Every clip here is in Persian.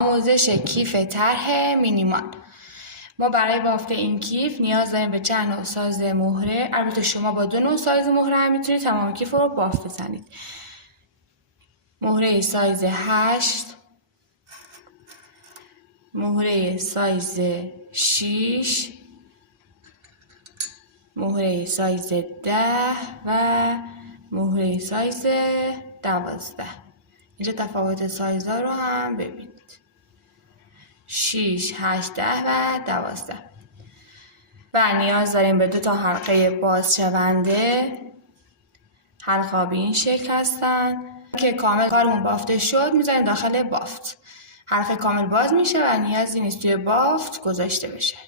آموزش کیف طرح مینیمال. ما برای بافت این کیف نیاز داریم به چند نوع سایز مهره. البته شما با 2 نوع سایز مهره هم میتونید تمام کیف رو بافت بزنید. مهره سایز 8، مهره سایز 6، مهره سایز 10 و مهره سایز 12. اینجا تفاوت سایزها رو هم ببینید. 6، 8، 10 و 12. و نیاز داریم به 2 تا حلقه بازشونده. حلقه‌ها به این شکل هستن که کامل کارمون بافته شد میذاریم داخل بافت. حلقه کامل باز میشه و نیازی نیست توی بافت گذاشته بشه.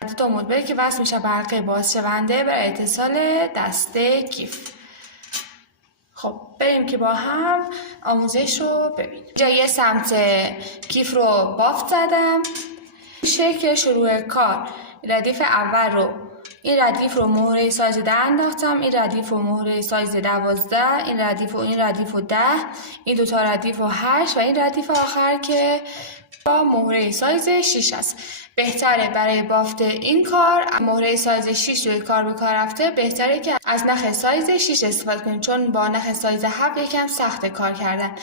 2 تا مدبر که وصل میشه به حلقه بازشونده برای اتصال دسته کیف. خب بریم که با هم آموزش رو ببینیم. اینجا یه سمت کیف رو بافت زدم. شکل شروع کار ردیف اول رو، این ردیف رو مهره سایز 10 انداختم، این ردیف رو مهره سایز 12، این ردیف رو 10، این 2 تا ردیف رو 8 و این ردیف آخر که با مهره سایز 6 است. بهتره برای بافت این کار مهره سایز 6 روی کار به کار رفته، بهتره که از نخ سایز 6 استفاده کنید چون با نخ سایز 7 یکم سخت کار کردن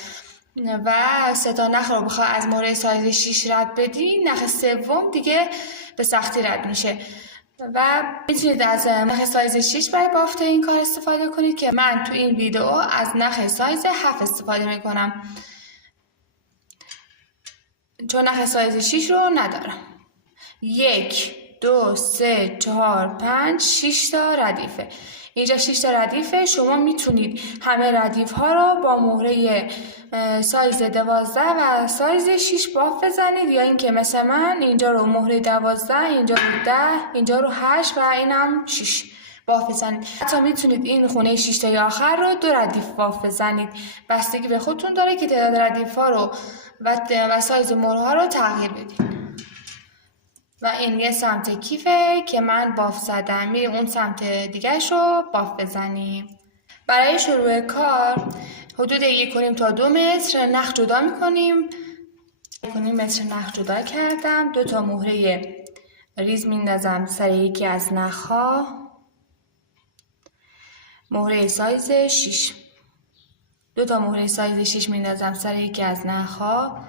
و 3 تا نخ رو بخوای از مهره سایز 6 رد بدی، نخ سوم دیگه به سختی رد میشه و میتونید از نخ سایز 6 برای بافت این کار استفاده کنید که من تو این ویدیو از نخ سایز 7 استفاده میکنم چون نخ سایز 6 رو ندارم. 1 2 3 4 5 6 تا ردیفه. اینجا 6 تا ردیفه. شما میتونید همه ردیف ها رو با مهره سایز 12 و سایز 6 بافت بزنید یا اینکه مثل من اینجا رو مهره 12، اینجا رو 10، اینجا رو 8 و اینم 6 بافت بزنید. حتی میتونید این خونه 6 تای آخر رو 2 ردیف بافت بزنید. بستگی به خودتون داره که تعداد ردیف ها رو و سایز مهره ها رو تغییر بدید. و این یه سمت کیفه که من بافت زدم. میریم اون سمت دیگرش رو بافت بزنیم. برای شروع کار حدود 1 تا 2 متر نخ جدا میکنیم. 1 متر نخ جدا کردم. 2 تا مهره ریز میندازم سر یکی از نخها. مهره سایز 6. 2 تا مهره سایز 6 میندازم سر یکی از نخها.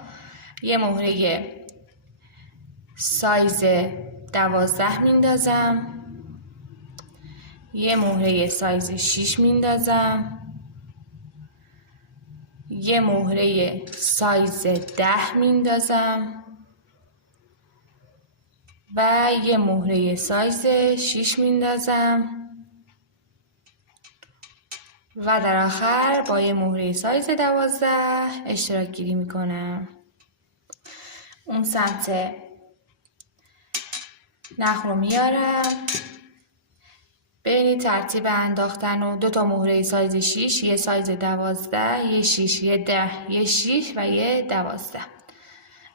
یه مهره سایز 12 میندازم، یه مهره سایز 6 میندازم، یه مهره سایز 10 میندازم و یه مهره سایز 6 میندازم و در آخر با یه مهره سایز 12 اشتراک گیری میکنم. اون سمت نخ رو میارم. ببینید ترتیب انداختن و 2 تا مهره سایز 6، یه سایز 12، یه 6، یه 10، یه 6 و یه 12.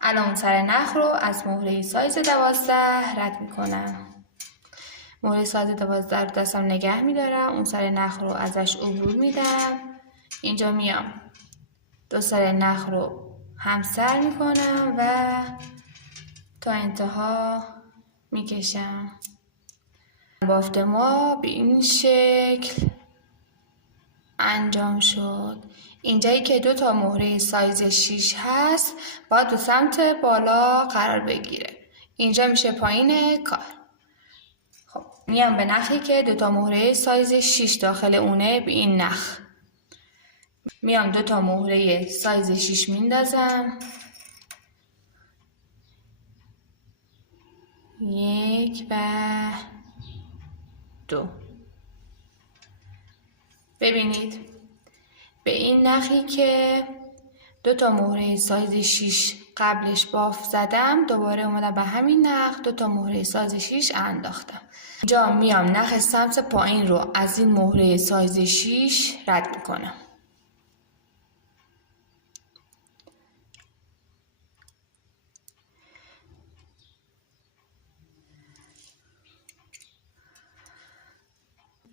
الان اون سر نخ رو از مهره سایز 12 رد میکنم. مهره سایز 12 رو دستم نگه میدارم. اون سر نخ رو ازش عبور میدم. اینجا میام 2 سر نخ رو همسر میکنم و تا انتها میکشم. بافت ما به این شکل انجام شد. اینجایی که 2 تا مهره سایز 6 هست باید تو سمت بالا قرار بگیره. اینجا میشه پایین کار. خب میام به نخی که 2 تا مهره سایز 6 داخل اونه. به این نخ میام 2 تا مهره سایز 6 میندازم. 1 و 2. ببینید به این نخی که 2 تا مهره سایز 6 قبلش بافت زدم دوباره اومدم به همین نخ 2 تا مهره سایز 6 انداختم. اینجا میام نخ سمت پایین رو از این مهره سایز 6 رد میکنم.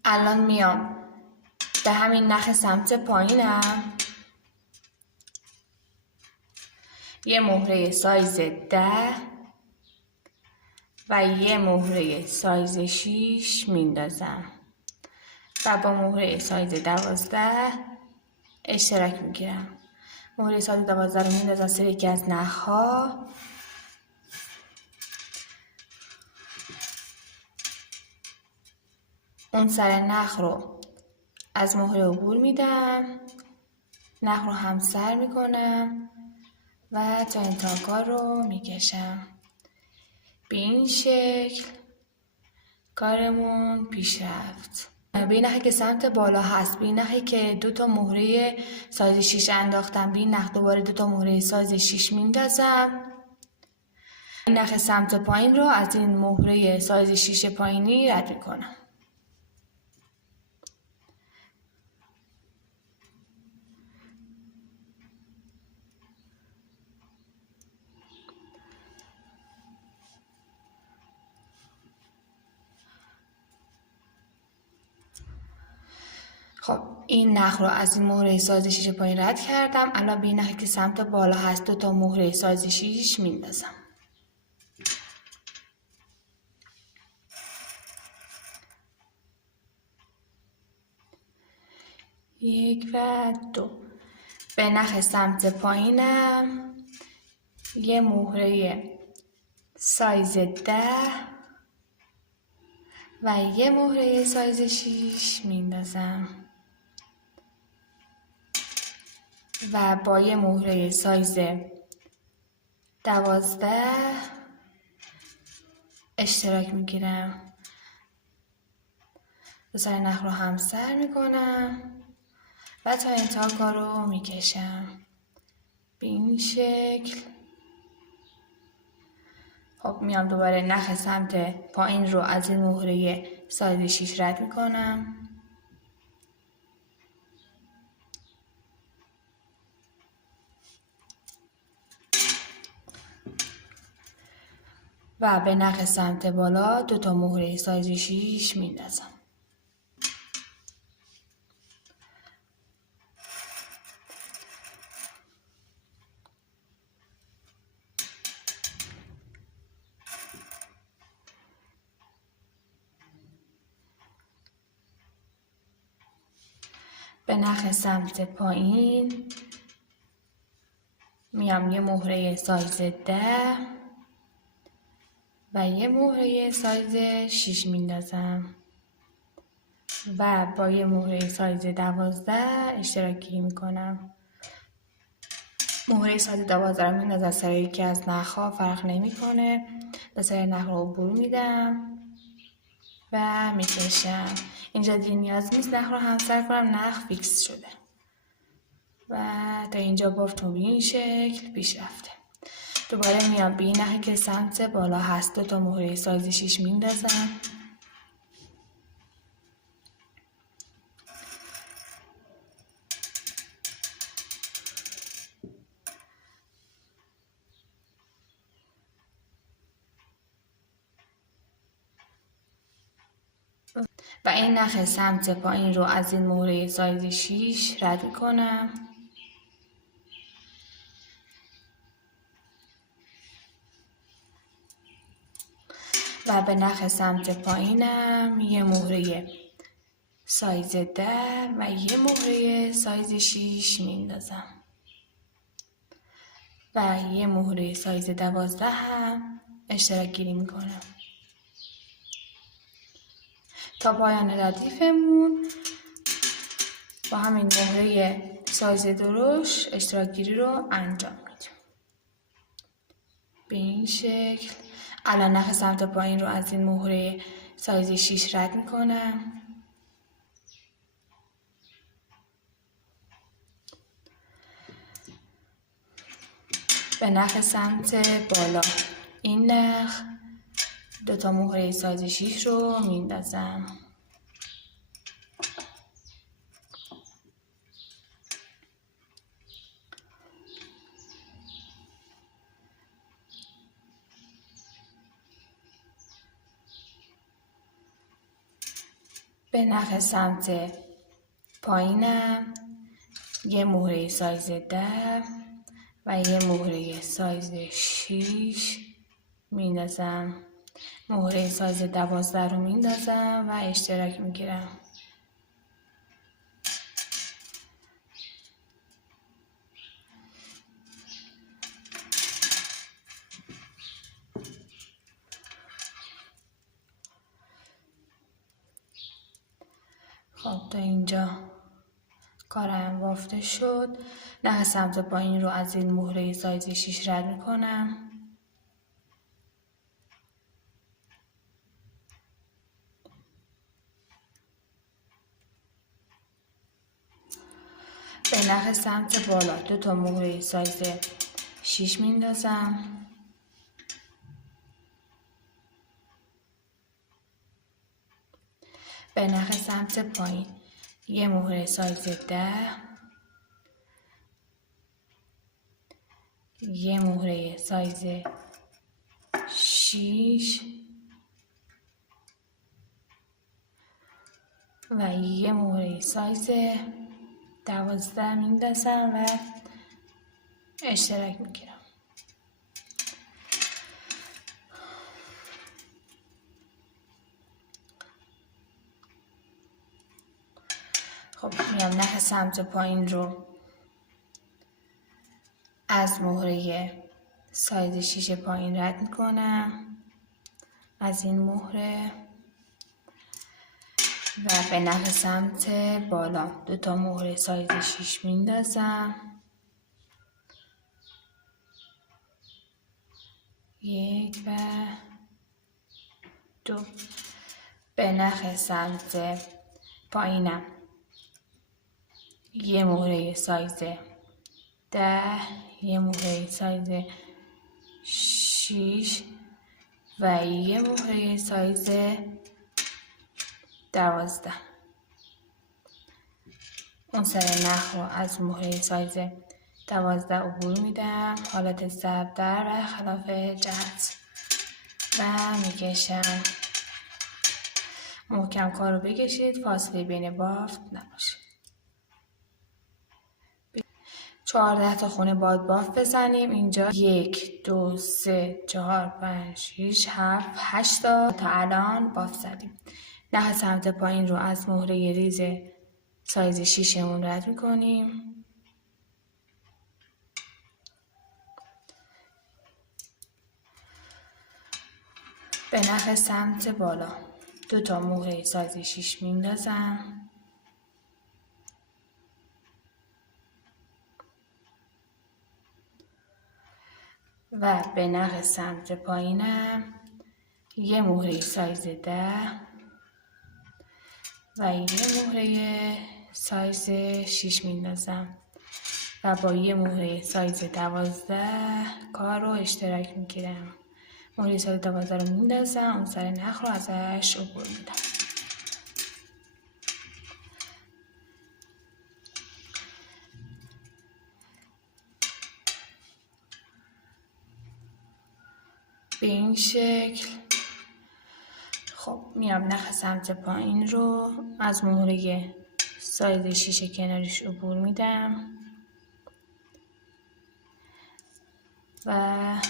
الان میام به همین نخ سمت پایینم یه مهره سایز 10 و یه مهره سایز 6 میندازم و با مهره سایز 12 اشتراک میگیرم. مهره سایز 12 رو میندازم سر یکی از نخها. اون سر نخ رو از مهره عبور میدم، نخ رو همسر میکنم و تا انتها کار رو میکشم. به این شکل کارمون پیش رفت. به این نخی که سمت بالا هست، به این نخی که 2 تا مهره سایز 6 انداختم، به این نخ دوباره 2 تا مهره سایز 6 میندازم. این نخ سمت پایین رو از این مهره سایز 6 پایینی رد میکنم. خب این نخ رو از این مهره سایز 6 پایین رد کردم. الان به این نخی که سمت بالا هست 2 تا مهره سایز 6 میندازم. 1 و 2. به نخ سمت پایینم یه مهره سایز 10 و یه مهره سایز 6 میندازم و با یه مهره سایز 12 اشتراک میگیرم. دو سر نخ رو همسر میکنم و تا انتها کار رو میکشم. به این شکل. خب میام دوباره نخ سمت پایین رو از این مهره سایز 6 رد میکنم و به نخ سمت بالا 2 تا مهره سایز 6 میندازم. به نخ سمت پایین میام یه مهره سایز 10 و یه مهره سایز 6 میندازم و با یه مهره سایز 12 اشتراک گیری میکنم. مهره سایز 12 رو میندازم سر یکی از نخها، فرق نمیکنه. به سر نخ رو عبور میدم و میکشم. اینجا دیگه نیاز نیست نخ رو همسر کنم، نخ فیکس شده و تا اینجا بافتم به این شکل پیش رفته. دوباره میام به این نخی که سمت بالا هست 2 تا مهره سایز 6 میندازم و این نخ سمت پایین رو از این مهره سایز 6 رد میکنم و به نخ سمت پایینم یه مهره سایز 10 و یه مهره سایز 6 میندازم و یه مهره سایز 12 هم اشتراک گیری میکنم. تا پایان ردیفمون با همین مهره سایز درشت اشتراک گیری رو انجام میدیم. به این شکل. الان نخ سمت پایین رو از این مهره سایز 6 رد میکنم به نخ سمت بالا این نخ 2 تا مهره سایز 6 رو میندازم به نخ سمت پایینم یه مهره سایز 10 و یه مهره سایز 6 میندازم، مهره سایز 12 رو میندازم و اشتراک میگیرم. خب تا اینجا کارم بافته شد. نخ سمت پایین رو از این مهره سایز 6 رد میکنم. به نخ سمت بالا 2 تا مهره سایز 6 میندازم. به نخ سمت پایین یه مهره سایز 10، یه مهره سایز 6 و یه مهره سایز 12 میندازم و اشتراک میگیرم. خب میام نخ سمت پایین رو از مهره سایز 6 پایین رد میکنم، از این مهره، و به نخ سمت بالا 2 تا مهره سایز 6 میندازم، 1 و 2. به نخ سمت پایینم یه مهره سایز 10، یه مهره سایز 6 و یه مهره سایز 12. اون سر نخ رو از مهره سایز 12 عبور میدم، حالت ضرب در و خلاف جهت، و میکشم. محکم کار رو بکشید، فاصله بین بافت نباشه. 14 تا خونه باد بافت بزنیم. اینجا 1 2 3 4 5 6 7 8 تا الان بافت زدیم. نخ سمت پایین رو از مهره ریز سایز 6 مون رد میکنیم. به نخ سمت بالا 2 تا مهره سایز 6 میندازم، و به نخ سمت پایینم یه مهره سایز 10 و یه مهره سایز 6 میندازم و با یه مهره سایز 12 کار رو اشتراک میگیرم. مهره سایز 12 رو میندازم، اون سر نخ رو ازش عبور میدم. به این شکل. خب میام نخ سمت پایین رو از مهره سایز 6 کنارش عبور میدم و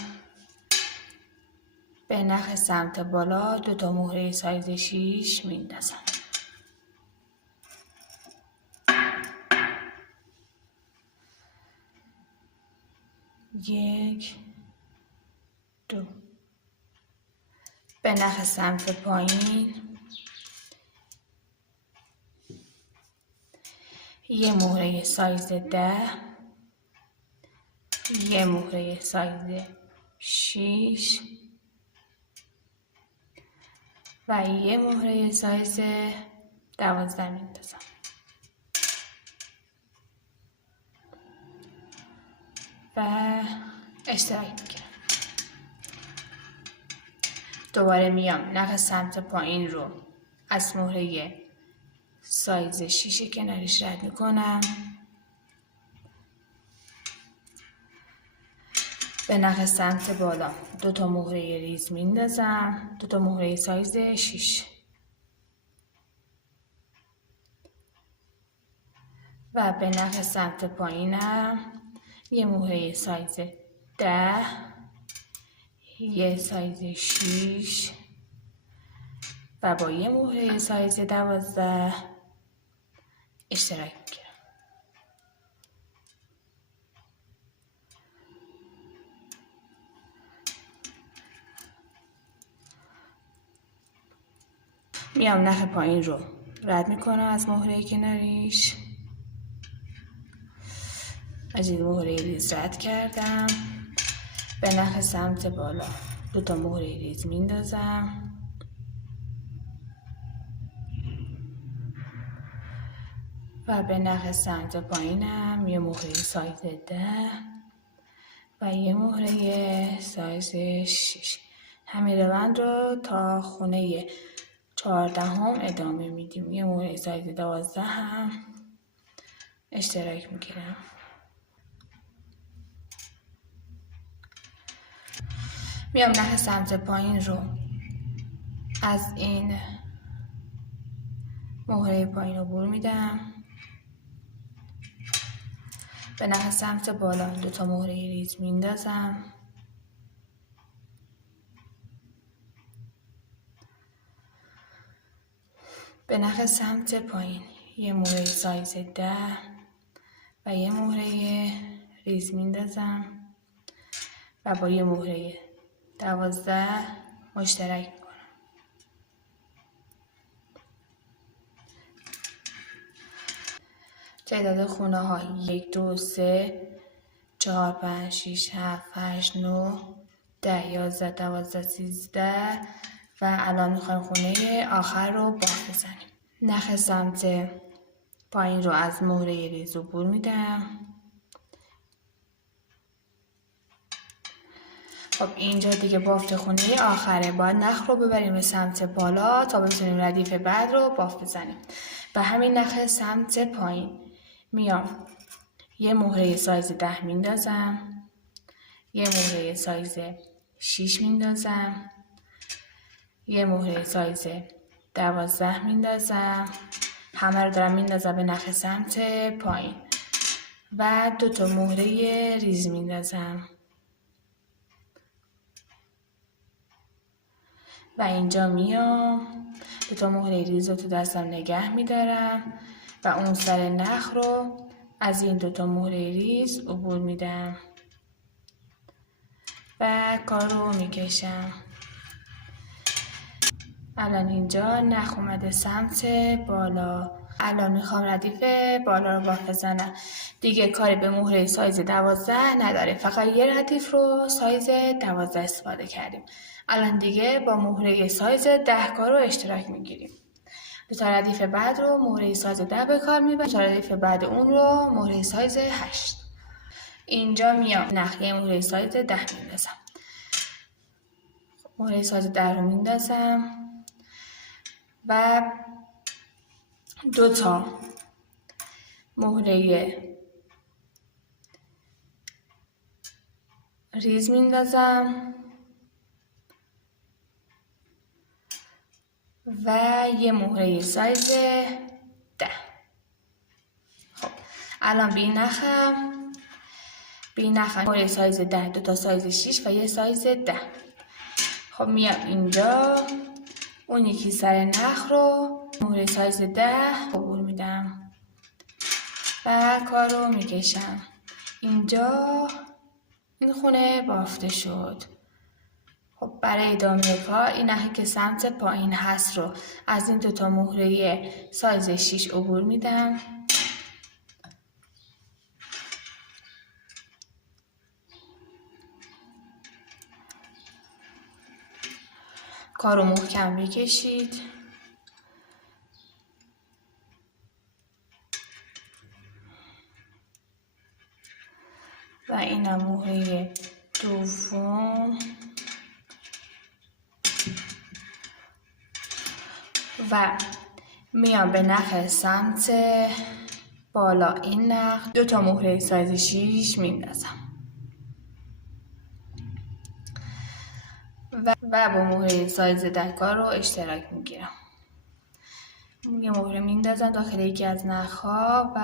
به نخ سمت بالا 2 تا مهره سایز 6 میندازم. یک 2. به نخ سمت پایین یه مهره سایز 10، یه مهره سایز 6 و یه مهره سایز 12 میندازم. و اشتراک میگیرم. دوباره میام نخ سمت پایین رو از مهره سایز 6 کنارش رد میکنم، به نخ سمت بالا 2 تا مهره ریز میندازم، 2 تا مهره سایز 6 و به نخ سمت پایینم یه مهره سایز 10، یه سایز 6 و با یه مهره سایز 12 اشتراک میگیرم. میام نخ پایین رو رد میکنم از مهره کناریش، از این مهره ریز رد کردم، به نخ سمت بالا 2 تا مهره ریز میندازم و به نخ سمت پایینم یه مهره سایز 10 و یه مهره سایز 6. همین روند رو تا خونه 14 ادامه میدیم. یه مهره سایز 12 هم اشتراک میگیرم. میام نخ سمت پایین رو از این مهره پایین عبور میدم، به نخ سمت بالا 2 تا مهره ریز میندازم به نخ سمت پایین یه مهره سایز 10 و یه مهره ریز میندازم و با یه مهره 12 مشترک میکنم. تعداد خونه ها 1 2 3 4 5 6 7 8 9 10 11 12 13 و الان میخوایم خونه آخر رو باف بزنیم. نخ سمت پایین رو از مهره ریز عبور میدم. خب اینجا دیگه بافت خونه آخره، باید نخ رو ببریم به سمت بالا تا بتونیم ردیف بعد رو باف بزنیم. و همین نخ سمت پایین میام یه مهره سایز 10 میندازم، یه مهره سایز 6 میندازم، یه مهره سایز 12 میندازم، همه رو دارم میندازم به نخ سمت پایین و 2 تا مهره ریز میندازم و اینجا میام 2 تا مهره ریز رو تو دستم نگه میدارم و اون سر نخ رو از این 2 تا مهره ریز عبور میدم و کار رو میکشم. الان اینجا نخ اومده سمت بالا. الان میخوام ردیف بالا رو باف بزنم. دیگه کاری به مهره سایز 12 نداره، فقط یه ردیف رو سایز 12 استفاده کردیم. الان دیگه با مهره سایز 10 کار رو اشتراک میگیریم. 2 تا ردیف بعد رو مهره سایز 10 به کار میبریم، 2 تا ردیف بعد اون رو مهره سایز 8. اینجا میام نخ یه مهره سایز 10 میندازم، مهره سایز 10 رو میندازم و 2 تا مهره ریز میندازم و یه مهره سایز 10. خب الان به این نخم مهره سایز 10 2 تا سایز 6 و یه سایز 10. خب میام اینجا اون یکی سر نخ رو مهره سایز 10 عبور میدم و کار رو میکشم. اینجا این خونه بافته شد. خب برای ادامه کار این نخی که سمت پایین هست رو از این 2 تا مهره سایز 6 عبور میدم کار رو محکم بکشید و اینم مهره دوم و میام به نخ سمت بالا این نخ 2 تا مهره سایز 6 میندازم و با مهره سایز 10 کار رو اشتراک میگیرم. یه مهره میندازم داخل یکی از نخ‌ها و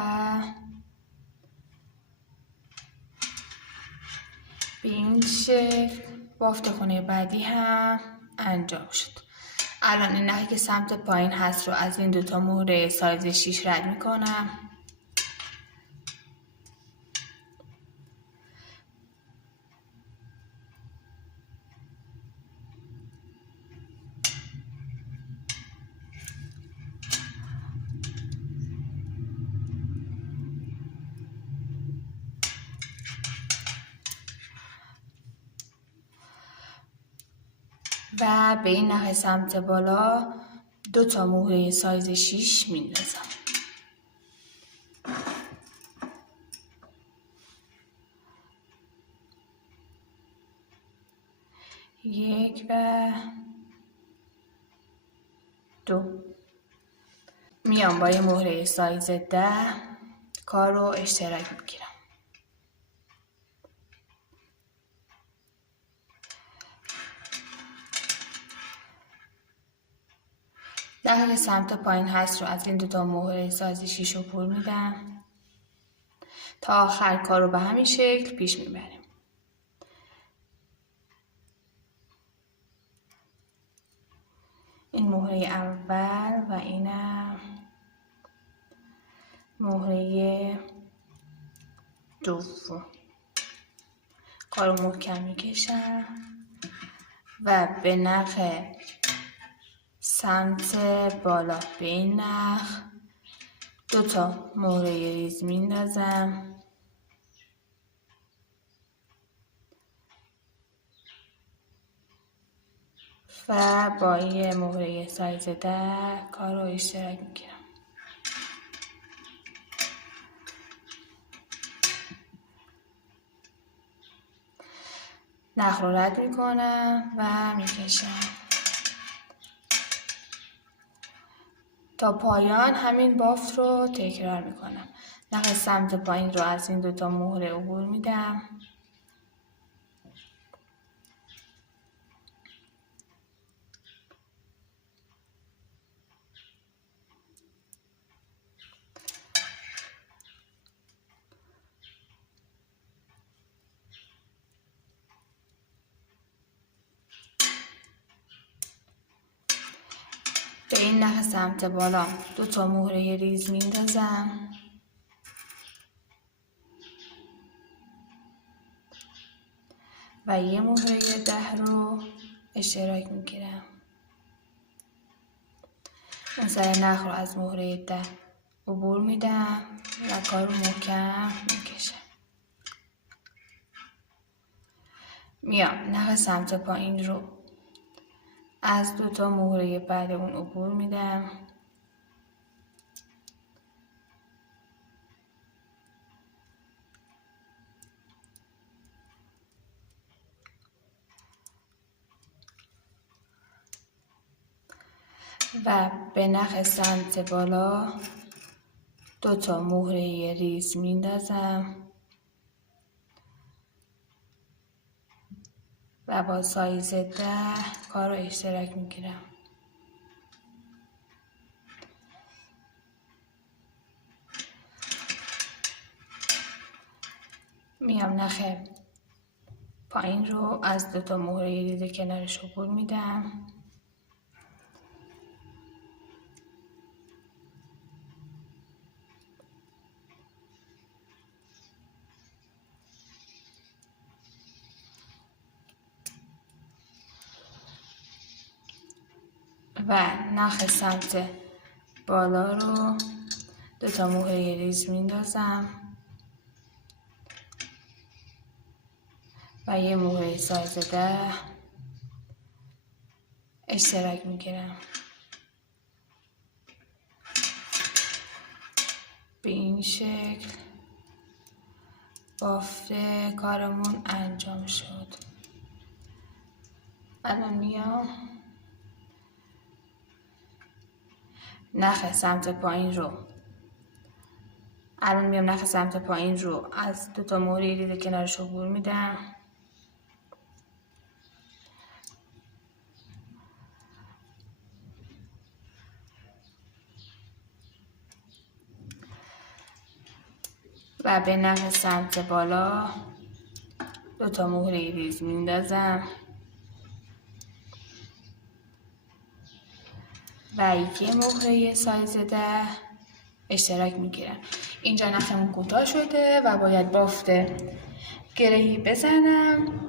به این شکل بافت خونه بعدی هم انجام شد. الان این نخی که سمت پایین هست رو از این دوتا مهره سایز 6 رد میکنم. و به این نخ سمت بالا دوتا مهره سایز 6 میندازم. یک و دو. میام با یه مهره سایز 10 کار رو اشتراک میگیرم. نخی که سمت پایین هست رو از این دوتا مهره سایز 6 عبور میدم تا آخر کار رو به همین شکل پیش میبریم. این مهره اول و اینم مهره دوم. کار رو محکم میکشم و به نخ سمت بالا به این نخ دوتا مهره ریز میندازم و با یه مهره سایز 10 کار رو اشتراک میگیرم. نخ رو رد میکنم و میکشم تا پایان. همین بافت رو تکرار میکنم. نخ سمت پایین رو از این دوتا مهره عبور میدم به این نخ سمت بالا دوتا مهره ریز میندازم و یه مهره 10 رو اشتراک میگیرم. اون سر نخ رو از مهره 10 عبور میدم و کار رو محکم میکشم. میام نخ سمت پایین رو از دوتا مهره بعد اون عبور میدم و به نخ سمت بالا دوتا مهره ریز میندازم و با سایز 10 کار رو اشتراک میگیرم. میام نخ پایین رو از دوتا مهره ریز کنارش عبور میدم و نخ سمت بالا رو دوتا مهره ریز میندازم و یه مهره سایز 10 اشتراک میگیرم. به این شکل بافت کارمون انجام شد. الان میام نخ سمت پایین رو از دوتا مهره ریز کنارش عبور میدم و به نخ سمت بالا 2 تا مهره ریز میندازم و یکی مهره سایز 10 اشتراک میگیرم. اینجا نخمون کوتاه شده و باید بافت گرهی بزنم.